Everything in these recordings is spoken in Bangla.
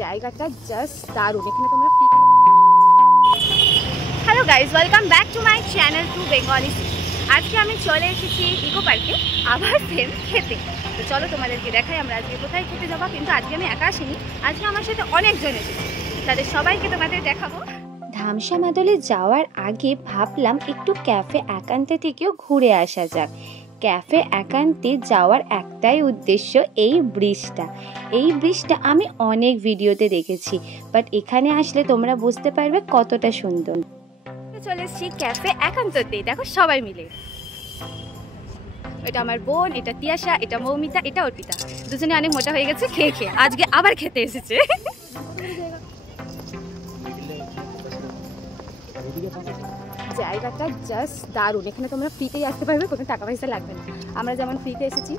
জায়গাটা জাস্ট দারুণ। এখানে তোমরা hello guys, welcome back to my channel to Bengali. আজকে আমি চলে এসেছি ইকো পার্কে, আবার সেম খেতে। তো চলো তোমাদেরকে দেখাই আমরা আজকে কোথায় খেতে যাবো। কিন্তু আজকে আমি একা আসিনি, আজকে আমার সাথে অনেকজন এসেছে, তাদের সবাইকে তোমাদের দেখাবো। ধামসা মাদলে যাওয়ার আগে ভাবলাম একটু ক্যাফে একান্তে থেকেও ঘুরে আসা যাক। ক্যাফে একান্তে যাওয়ার একটাই উদ্দেশ্য এই ব্রিজটা আমি অনেক ভিডিওতে দেখেছি, বাট এখানে আসলে তোমরা বুঝতে পারবে কতটা সুন্দর। চলে এসেছি ক্যাফে একান্ততে, দেখো সবাই মিলে। এটা আমার বোন, এটা তিয়াশা, এটা মৌমিতা, এটা অর্পিতা। দুজনে অনেক মোটা হয়ে গেছে খেয়ে খেয়ে, আজকে আবার খেতে এসেছে। জায়গাটা জাস্ট দারুণ। এখানে তোমরা ফ্রিতেই আসতে পারবে, কোনো টাকা পয়সা লাগবে না। আমরা যেমন ফ্রিতে এসেছি,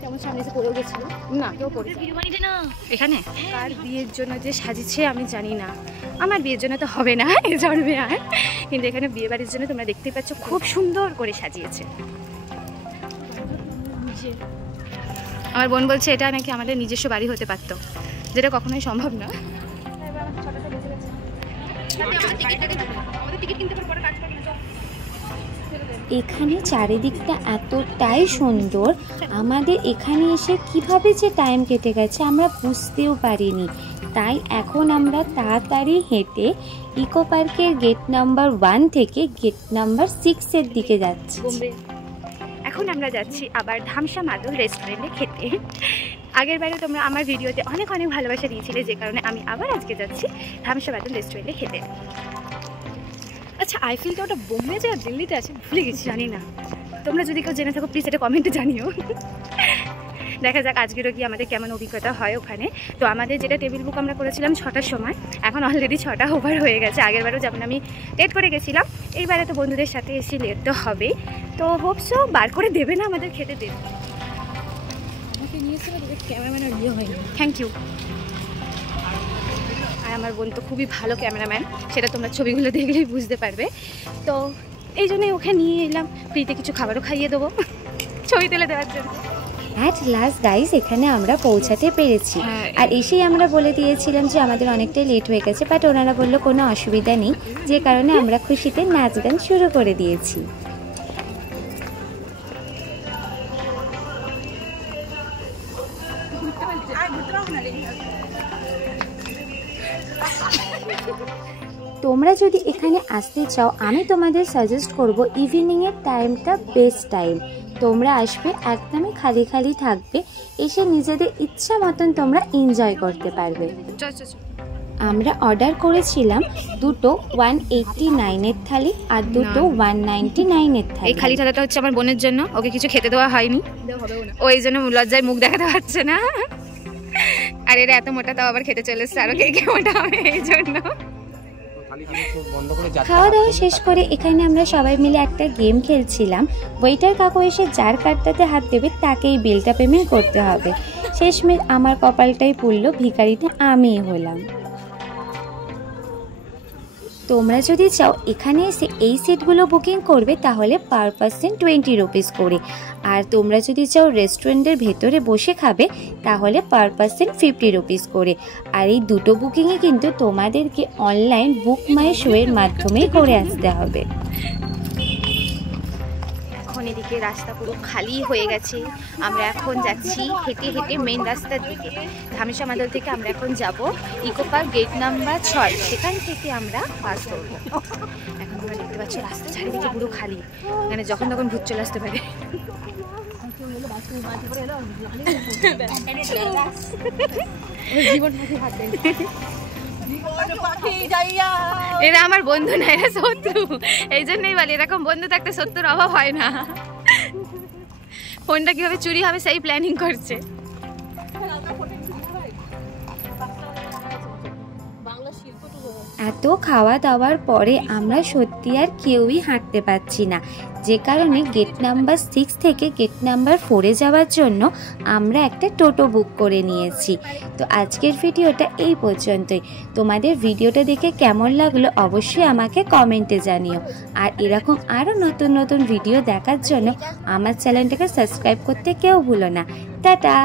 তেমন সামনে এসে পড়েও গেছিল না, কেউ পড়েছে এখানে। কার বিয়ের জন্য যে সাজিয়েছে আমি জানি না, আমার বিয়ের জন্য তো হবে না এ জন্মে আর, কিন্তু এখানে বিয়ে বাড়ির জন্য তোমরা দেখতেই পাচ্ছ খুব সুন্দর করে সাজিয়েছে। আমার বোন বলছে এটা নাকি আমাদের নিজস্ব বাড়ি হতে পারতো, যেটা কখনোই সম্ভব না। এখানে চারিদিকটা এতটাই সুন্দর, আমাদের এখানে এসে কিভাবে যে টাইম কেটে গেছে আমরা বুঝতেও পারিনি। তাই এখন আমরা তাড়াতাড়ি হেঁটে ইকো পার্কের গেট নাম্বার 1 থেকে গেট নাম্বার 6-এর দিকে যাচ্ছি। এখন আমরা যাচ্ছি আবার ধামসা মাদল রেস্টুরেন্টে খেতে। আগের বারে তোমরা আমার ভিডিওতে অনেক অনেক ভালোবাসা দিয়েছিলে, যে কারণে আমি আবার আজকে যাচ্ছি ধামসা মাদল রেস্টুরেন্টে খেতে। আচ্ছা, আইফিলটা ওটা বোম্বে যে দিল্লিতে আছে, ভুলে গেছি, জানি না। তোমরা যদি কেউ জেনে থাকো প্লিজ এটা কমেন্টে জানিও। দেখা যাক আজকেরও কি আমাদের কেমন অভিজ্ঞতা হয় ওখানে। তো আমাদের যেটা টেবিল বুক আমরা করেছিলাম 6টার সময়, এখন অলরেডি 6টা ওভার হয়ে গেছে। আগেরবারও যেমন আমি লেট করে গেছিলাম, এইবারে তো বন্ধুদের সাথে এসে লেট তো হবেই। তো হোপসো বার করে দেবে না, আমাদের খেতে দেবে। আমাকে নিয়েছিল ক্যামেরাম্যানের বিয়ে হয়নি, থ্যাংক ইউ। আর আমার বোন তো খুবই ভালো ক্যামেরাম্যান, সেটা তোমরা ছবিগুলো দেখলেই বুঝতে পারবে। তো এই জন্যই ওকে নিয়ে এলাম, ফ্রিতে কিছু খাবারও খাইয়ে দেবো ছবি তুলে দেওয়ার জন্য। অ্যাট লাস্ট গাইস এখানে আমরা পৌঁছাতে পেরেছি। আর এসেই আমরা বলে দিয়েছিলাম যে আমাদের অনেকটাই লেট হয়ে গেছে, বাট ওনারা বললো কোনো অসুবিধা নেই, যে কারণে আমরা খুশিতে নাচ গান শুরু করে দিয়েছি। তোমরা যদি এখানে আসতে চাও, আমি তোমাদের সাজেস্ট করব ইভিনিংয়ের টাইমটা বেস্ট টাইম। তোমরা আসবে, একদমই খালি খালি থাকবে, এসে নিজেদের ইচ্ছা মতন তোমরা এনজয় করতে পারবে। আমরা অর্ডার করেছিলাম দুটো 189-এর থালি আর দুটো 199-এর থালি। এই খালি থালাটা হচ্ছে আমার বোনের জন্য, ওকে কিছু খেতে দেওয়া হয়নি, ওই জন্য লজ্জায় মুখ দেখাতে পারছে না। আর এরা এত মোটা, তাও আবার খেতে চলে এসছে, আরো কে মোটা হবে এই জন্য। খাওয়া দাওয়া শেষ করে এখানে আমরা সবাই মিলে একটা গেম খেলছিলাম। ওয়েটার কাকু এসে যার কার্ডটাতে হাত দেবে তাকেই বিলটা পেমেন্ট করতে হবে। শেষমেশ আমার কপালটাই পুড়লো, ভিখারিটা আমিই হলাম। তোমরা যদি চাও এখানে এসে এই সিটগুলো বুকিং করবে, তাহলে পার পার্সন 20 রুপিস করে। আর তোমরা যদি চাও রেস্টুরেন্টের ভেতরে বসে খাবে, তাহলে পার পার্সন 50 রুপিস করে। আর এই দুটো বুকিংয়ে কিন্তু তোমাদেরকে অনলাইন বুক মাই শোয়ের মাধ্যমেই করে আসতে হবে। এখন এদিকে রাস্তা পুরো খালি হয়ে গেছে, আমরা এখন যাচ্ছি হেঁটে হেঁটে মেন রাস্তার দিকে। ধামসা মাদল থেকে আমরা এখন যাব ইকো পার্ক গেট নাম্বার 6, সেখান থেকে আমরা বাস ধরবো। এখন তোমরা দেখতে পাচ্ছ রাস্তা চারিদিকে পুরো খালি, মানে যখন তখন ভূত চলে আসতে পারে। এরা আমার বন্ধু না, এরা শত্রু। এই জন্যই বলি এরকম বন্ধু থাকতে শত্রুর অভাব হয় না। ফোনটা কিভাবে চুরি হবে সেই প্ল্যানিং করছে। এত খাওয়া দাওয়ার পরে আমরা সত্যি আর কেউই হাঁটতে পারছি না, যে কারণে গেট নাম্বার 6 থেকে গেট নাম্বার 4-এ যাওয়ার জন্য আমরা একটা টোটো বুক করে নিয়েছি। তো আজকের ভিডিওটা এই পর্যন্তই। তোমাদের ভিডিওটা দেখে কেমন লাগলো অবশ্যই আমাকে কমেন্টে জানিও। আর এরকম আরও নতুন নতুন ভিডিও দেখার জন্য আমার চ্যানেলটাকে সাবস্ক্রাইব করতে কেউ ভুলো না। টাটা।